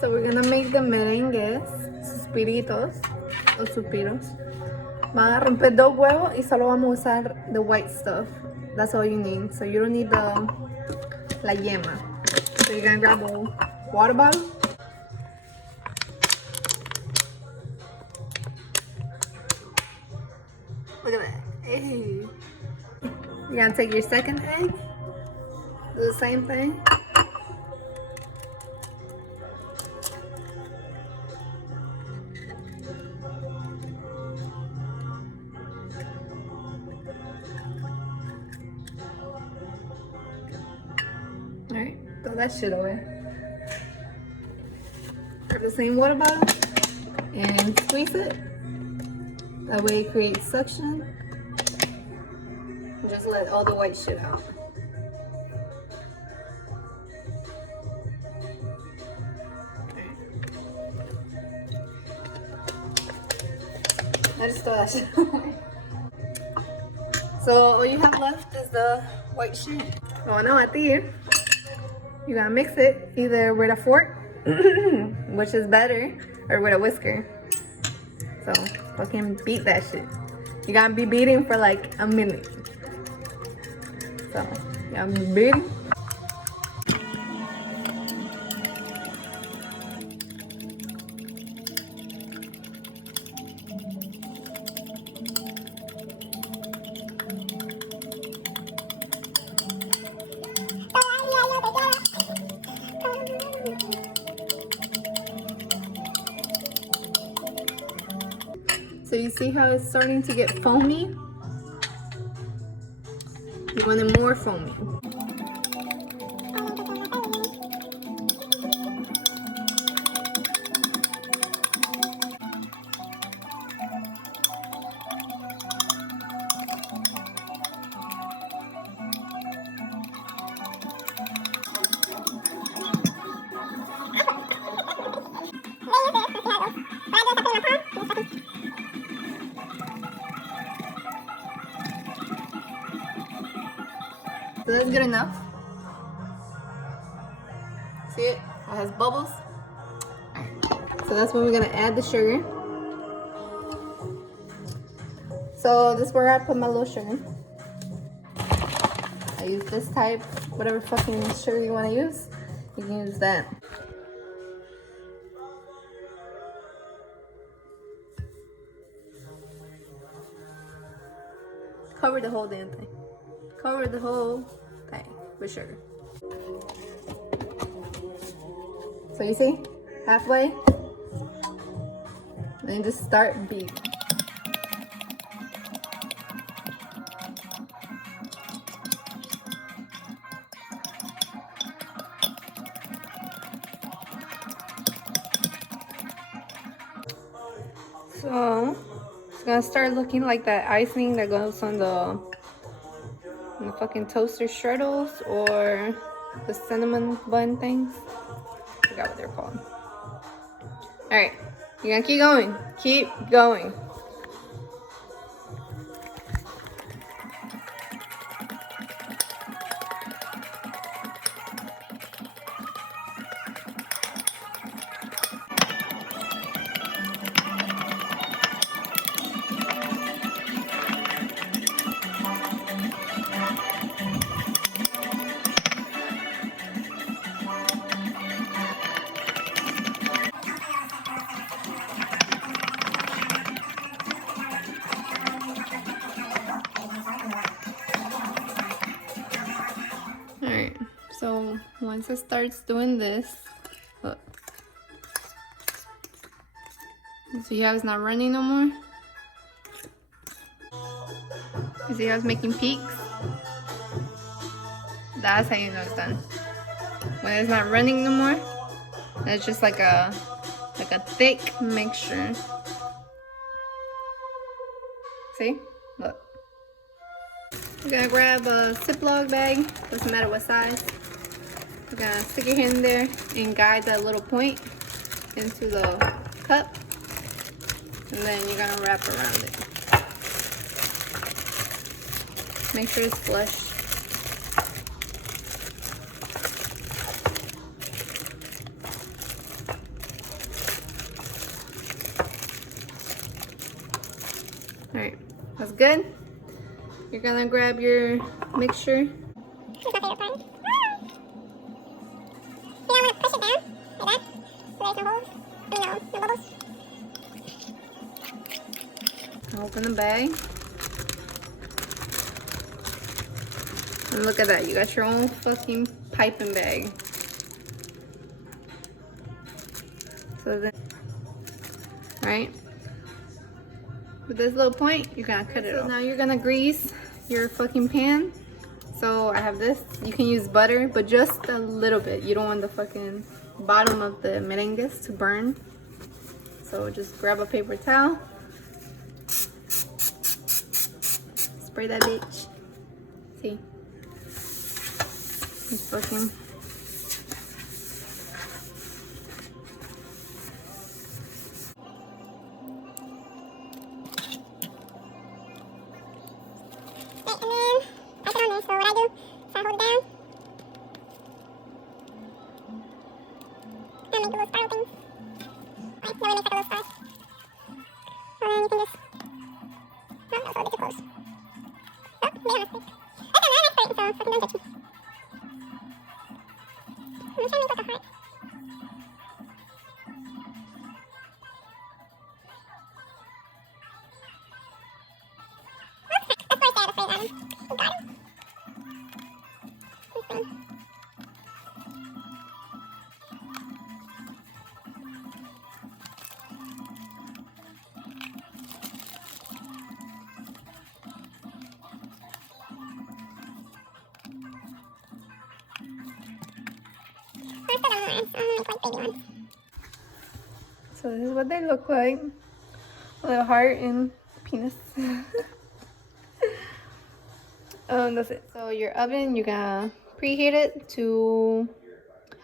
So we're gonna make the merengues, suspiritos o suspiros. Van a romper 2 huevos y solo vamos a usar the white stuff. That's all you need. So you don't need la yema. So you're gonna grab a water bottle. Look at that. Hey. You're gonna take your second egg. Do the same thing. Alright, throw that shit away. Grab the same water bottle and squeeze it. That way it creates suction. Just let all the white shit out. I just throw that shit away. So all you have left is the white shit. Oh no, at the end, you gotta mix it either with a fork, which is better, or with a whisker. So fucking beat that shit. You gotta be beating for like a minute. So you gotta be beating. So you see how it's starting to get foamy? You want it more foamy. So that's good enough. See it? It has bubbles. So that's when we're gonna add the sugar. So this is where I put my little sugar. I use this type, whatever fucking sugar you want to use, you can use that. Cover the whole damn thing. Cover the whole thing with sugar. So you see, halfway, then just start beating. So it's gonna start looking like that icing that goes on the fucking toaster shreddles or the cinnamon bun things. I forgot what they're called. Alright, you're gonna keep going. Keep going. Alright, so once it starts doing this, look. You see how it's not running no more? You see how it's making peaks? That's how you know it's done. When it's not running no more, that's just like a thick mixture. See? Look. You're gonna grab a Ziploc bag, doesn't matter what size. You're gonna stick your hand in there and guide that little point into the cup. And then you're gonna wrap around it. Make sure it's flush. That's good. You're gonna grab your mixture. This is my favorite part. You don't want to push it down like that, so there's no holes. I mean, no bubbles. Open the bag. And look at that, you got your own fucking piping bag. So then, right? With this little point, you're gonna cut it off. Now you're gonna grease your fucking pan. So I have this. You can use butter, but just a little bit. You don't want the fucking bottom of the merengues to burn. So just grab a paper towel. Spray that bitch. See? It's fucking. So this is what they look like. A little heart and penis. That's it. So your oven, you're gonna preheat it to,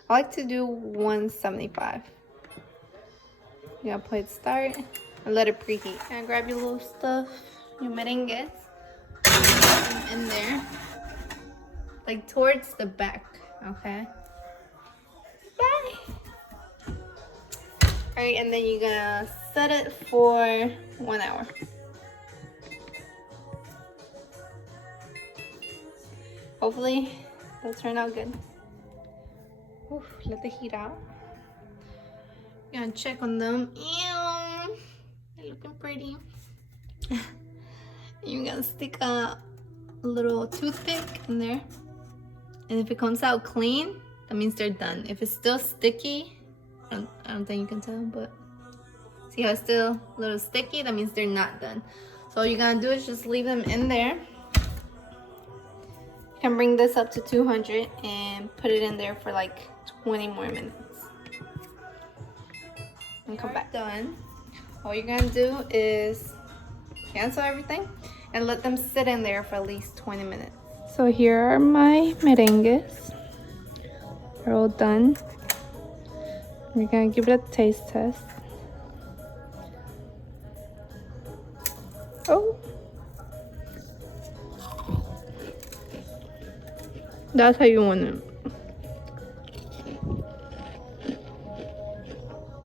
I like to do 175. You gotta play it start and let it preheat. And grab your little stuff, your merengues, in there, like towards the back, okay? Bye. Alright, and then you're gonna set it for 1 hour. Hopefully, they'll turn out good. Oof, let the heat out. You're gonna check on them. Ew, they're looking pretty. You're gonna stick a little toothpick in there. And if it comes out clean, that means they're done. If it's still sticky, I don't think you can tell, but see how it's still a little sticky? That means they're not done. So all you're gonna do is just leave them in there. You can bring this up to 200 and put it in there for like 20 more minutes. And come back. Done. All you're gonna do is cancel everything and let them sit in there for at least 20 minutes. So here are my merengues. They're all done. We're gonna give it a taste test. Oh, that's how you want it.